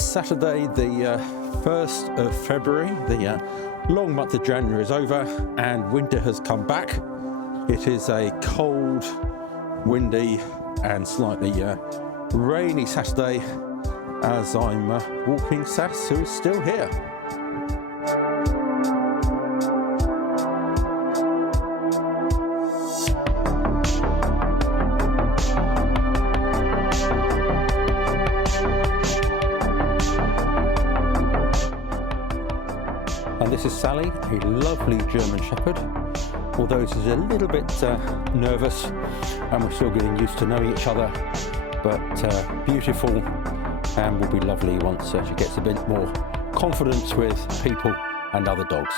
It's Saturday, the 1st of February. The long month of January is over and winter has come back. It is a cold, windy and slightly rainy Saturday as I'm walking Sass, who is still here. And this is Sally, a lovely German Shepherd, although she's a little bit nervous and we're still getting used to knowing each other, but beautiful and will be lovely once she gets a bit more confidence with people and other dogs.